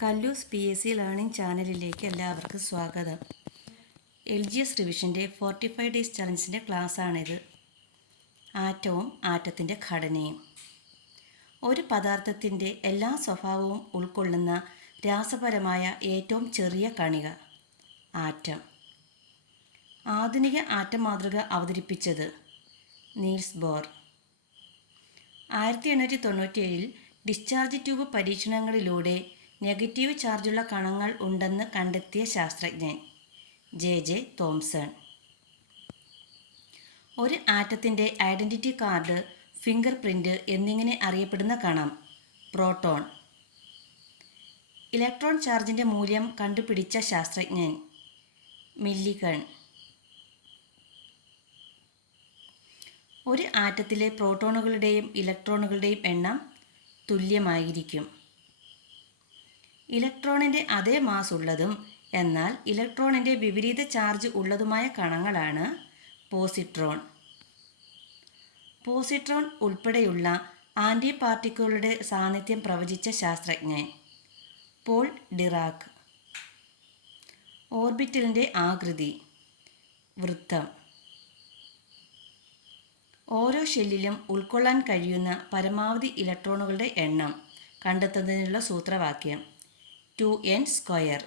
കല്ലൂസ് PSC learning ചാനലിലേക്ക് എല്ലാവർക്കും സ്വാഗതം. LGS റിവിഷൻ്റെ 45 days ചലഞ്ചിൻ്റെ ക്ലാസ്സാണിത്. ആറ്റവും ആറ്റത്തിൻ്റെ ഘടനയും. ഒരു പദാർത്ഥത്തിൻ്റെ എല്ലാ സ്വഭാവവും ഉൾക്കൊള്ളുന്ന രാസപരമായ ഏറ്റവും ചെറിയ കണിക ആറ്റം. ആധുനിക ആറ്റം മാതൃക അവതരിപ്പിച്ചത് നീൽസ് ബോർ. 1897 ഡിസ്ചാർജ് ട്യൂബ് പരീക്ഷണങ്ങളിലൂടെ നെഗറ്റീവ് ചാർജുള്ള കണങ്ങൾ ഉണ്ടെന്ന് കണ്ടെത്തിയ ശാസ്ത്രജ്ഞൻ J.J. തോംസൺ. ഒരു ആറ്റത്തിൻ്റെ ഐഡൻറ്റിറ്റി കാർഡ്, ഫിംഗർ പ്രിൻ്റ് എന്നിങ്ങനെ അറിയപ്പെടുന്ന കണം പ്രോട്ടോൺ. ഇലക്ട്രോൺ ചാർജിൻ്റെ മൂല്യം കണ്ടുപിടിച്ച ശാസ്ത്രജ്ഞൻ മില്ലിഗൺ. ഒരു ആറ്റത്തിലെ പ്രോട്ടോണുകളുടെയും ഇലക്ട്രോണുകളുടെയും എണ്ണം തുല്യമായിരിക്കും. ഇലക്ട്രോണിൻ്റെ അതേ മാസ് ഉള്ളതും എന്നാൽ ഇലക്ട്രോണിൻ്റെ വിപരീത ചാർജ് ഉള്ളതുമായ കണങ്ങളാണ് പോസിട്രോൺ. പോസിട്രോൺ ഉൾപ്പെടെയുള്ള ആൻറ്റി പാർട്ടിക്കിളുകളുടെ സാന്നിധ്യം പ്രവചിച്ച ശാസ്ത്രജ്ഞൻ പോൾ ഡിറാക്. ഓർബിറ്റലിൻ്റെ ആകൃതി വൃത്തം. ഓരോ ഷെല്ലിലും ഉൾക്കൊള്ളാൻ കഴിയുന്ന പരമാവധി ഇലക്ട്രോണുകളുടെ എണ്ണം കണ്ടെത്തുന്നതിനുള്ള സൂത്രവാക്യം 2n².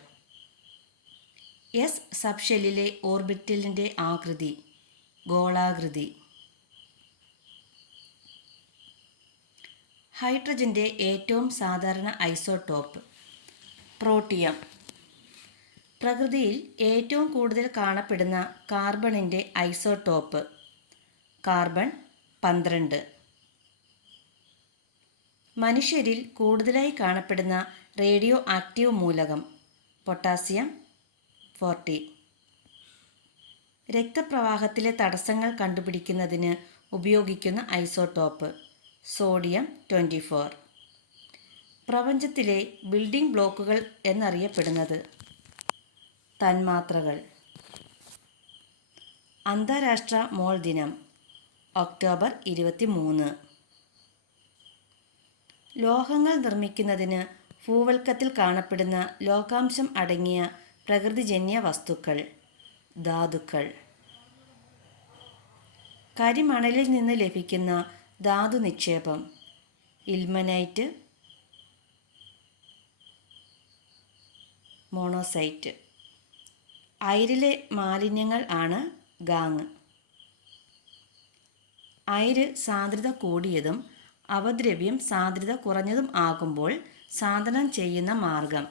S സബ്ഷെല്ലിലെ ഓർബിറ്റലിൻ്റെ ആകൃതി ഗോളാകൃതി. ഹൈഡ്രജൻ്റെ ഏറ്റവും സാധാരണ ഐസോടോപ്പ് പ്രോട്ടിയം. പ്രകൃതിയിൽ ഏറ്റവും കൂടുതൽ കാണപ്പെടുന്ന കാർബണിൻ്റെ ഐസോടോപ്പ് കാർബൺ 12. മനുഷ്യരിൽ കൂടുതലായി കാണപ്പെടുന്ന റേഡിയോ ആക്റ്റീവ് മൂലകം പൊട്ടാസ്യം 40. രക്തപ്രവാഹത്തിലെ തടസ്സങ്ങൾ കണ്ടുപിടിക്കുന്നതിന് ഉപയോഗിക്കുന്ന ഐസോടോപ്പ് സോഡിയം 24. പ്രപഞ്ചത്തിലെ ബിൽഡിംഗ് ബ്ലോക്കുകൾ എന്നറിയപ്പെടുന്നത് തന്മാത്രകൾ. അന്താരാഷ്ട്ര മോൾ ദിനം ഒക്ടോബർ 23. ലോഹങ്ങൾ നിർമ്മിക്കുന്നതിന് ഭൂവൽക്കത്തിൽ കാണപ്പെടുന്ന ലോഹാംശം അടങ്ങിയ പ്രകൃതിജന്യ വസ്തുക്കൾ ധാതുക്കൾ. കരിമണലിൽ നിന്ന് ലഭിക്കുന്ന ധാതു നിക്ഷേപം ഇൽമനൈറ്റ്, മോണോസൈറ്റ്. അയിരിലെ മാലിന്യങ്ങൾ ആണ് ഗാങ്. അയിര് സാന്ദ്രത കൂടിയതും അവദ്രവ്യം സാന്ദ്രത കുറഞ്ഞതും ആകുമ്പോൾ സാന്ദ്രണം ചെയ്യുന്ന മാർഗം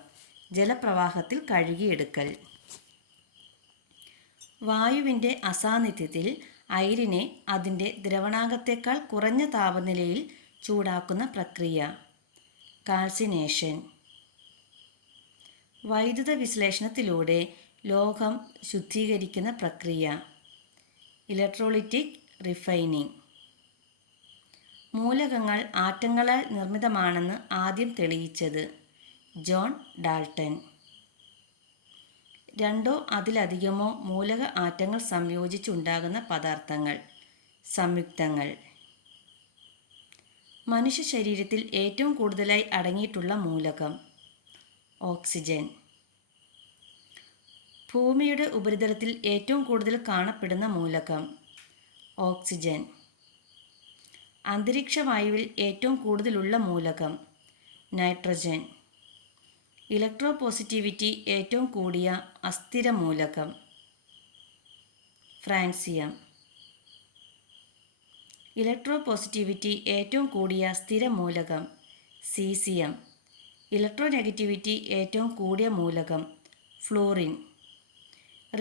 ജലപ്രവാഹത്തിൽ കഴുകിയെടുക്കൽ. വായുവിൻ്റെ അസാന്നിധ്യത്തിൽ അയിരിനെ അതിൻ്റെ ദ്രവണാങ്കത്തേക്കാൾ കുറഞ്ഞ താപനിലയിൽ ചൂടാക്കുന്ന പ്രക്രിയ കാൽസിനേഷൻ. വൈദ്യുത വിശ്ലേഷണത്തിലൂടെ ലോഹം ശുദ്ധീകരിക്കുന്ന പ്രക്രിയ ഇലക്ട്രോളിറ്റിക് റിഫൈനിങ്. മൂലകങ്ങൾ ആറ്റങ്ങളാൽ നിർമ്മിതമാണെന്ന് ആദ്യം തെളിയിച്ചത് ജോൺ ഡാൾട്ടൺ. രണ്ടോ അതിലധികമോ മൂലക ആറ്റങ്ങൾ സംയോജിച്ചുണ്ടാകുന്ന പദാർത്ഥങ്ങൾ സംയുക്തങ്ങൾ. മനുഷ്യ ശരീരത്തിൽ ഏറ്റവും കൂടുതലായി അടങ്ങിയിട്ടുള്ള മൂലകം ഓക്സിജൻ. ഭൂമിയുടെ ഉപരിതലത്തിൽ ഏറ്റവും കൂടുതൽ കാണപ്പെടുന്ന മൂലകം ഓക്സിജൻ. അന്തരീക്ഷവായുവിൽ ഏറ്റവും കൂടുതലുള്ള മൂലകം നൈട്രജൻ. ഇലക്ട്രോപോസിറ്റിവിറ്റി ഏറ്റവും കൂടിയ അസ്ഥിര മൂലകം ഫ്രാൻസിയം. ഇലക്ട്രോപോസിറ്റിവിറ്റി ഏറ്റവും കൂടിയ സ്ഥിര മൂലകം സീസിയം. ഇലക്ട്രോനെഗറ്റിവിറ്റി ഏറ്റവും കൂടിയ മൂലകം ഫ്ലൂറിൻ.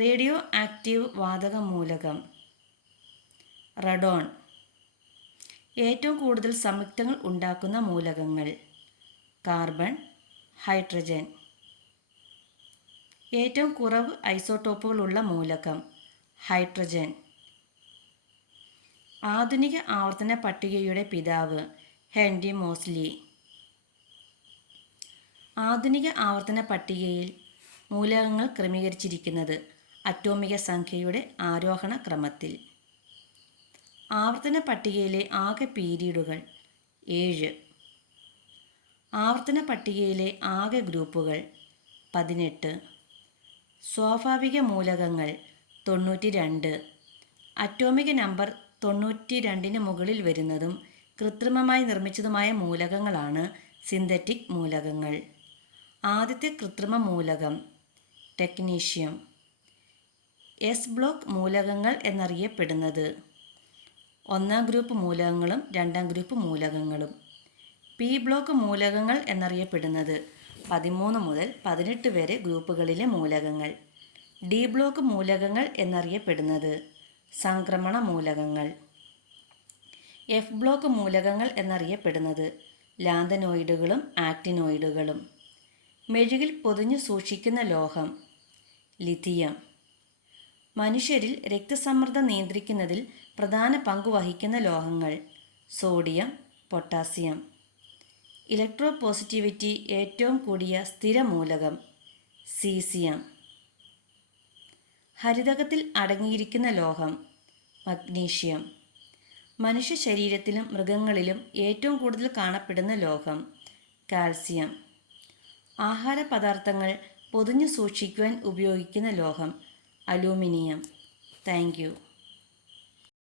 റേഡിയോ ആക്റ്റീവ് വാതക മൂലകം റഡോൺ. ഏറ്റവും കൂടുതൽ സംയുക്തങ്ങൾ ഉണ്ടാക്കുന്ന മൂലകങ്ങൾ കാർബൺ, ഹൈഡ്രജൻ. ഏറ്റവും കുറവ് ഐസോടോപ്പുകളുള്ള മൂലകം ഹൈഡ്രജൻ. ആധുനിക ആവർത്തന പട്ടികയുടെ പിതാവ് ഹെൻറി മോസ്ലി. ആധുനിക ആവർത്തന പട്ടികയിൽ മൂലകങ്ങൾ ക്രമീകരിച്ചിരിക്കുന്നത് അറ്റോമിക സംഖ്യയുടെ ആരോഹണ ക്രമത്തിൽ. ആവർത്തന പട്ടികയിലെ ആകെ പീരീഡുകൾ 7. ആവർത്തന പട്ടികയിലെ ആകെ ഗ്രൂപ്പുകൾ 18. സ്വാഭാവിക മൂലകങ്ങൾ 92. അറ്റോമിക നമ്പർ 92-ന് മുകളിൽ വരുന്നതും കൃത്രിമമായി നിർമ്മിച്ചതുമായ മൂലകങ്ങളാണ് സിന്തറ്റിക് മൂലകങ്ങൾ. ആദ്യത്തെ കൃത്രിമ മൂലകം ടെക്നീഷ്യം. എസ് ബ്ലോക്ക് മൂലകങ്ങൾ എന്നറിയപ്പെടുന്നത് ഒന്നാം ഗ്രൂപ്പ് മൂലകങ്ങളും രണ്ടാം ഗ്രൂപ്പ് മൂലകങ്ങളും. പി ബ്ലോക്ക് മൂലകങ്ങൾ എന്നറിയപ്പെടുന്നത് 13 മുതൽ 18 വരെ ഗ്രൂപ്പുകളിലെ മൂലകങ്ങൾ. ഡി ബ്ലോക്ക് മൂലകങ്ങൾ എന്നറിയപ്പെടുന്നത് സംക്രമണ മൂലകങ്ങൾ. എഫ് ബ്ലോക്ക് മൂലകങ്ങൾ എന്നറിയപ്പെടുന്നത് ലാന്തനോയിഡുകളും ആക്റ്റിനോയിഡുകളും. മെഴുകിൽ പൊതിഞ്ഞു സൂക്ഷിക്കുന്ന ലോഹം ലിഥിയം. മനുഷ്യരിൽ രക്തസമ്മർദ്ദം നിയന്ത്രിക്കുന്നതിൽ പ്രധാന പങ്ക് വഹിക്കുന്ന ലോഹങ്ങൾ സോഡിയം, പൊട്ടാസ്യം. ഇലക്ട്രോപോസിറ്റിവിറ്റി ഏറ്റവും കൂടിയ സ്ഥിരമൂലകം സീസിയം. ഹരിതകത്തിൽ അടങ്ങിയിരിക്കുന്ന ലോഹം മഗ്നീഷ്യം. മനുഷ്യ ശരീരത്തിലും മൃഗങ്ങളിലും ഏറ്റവും കൂടുതൽ കാണപ്പെടുന്ന ലോഹം കാൽസ്യം. ആഹാരപദാർത്ഥങ്ങൾ പൊതിഞ്ഞു സൂക്ഷിക്കുവാൻ ഉപയോഗിക്കുന്ന ലോഹം അലൂമിനിയം. Thank you.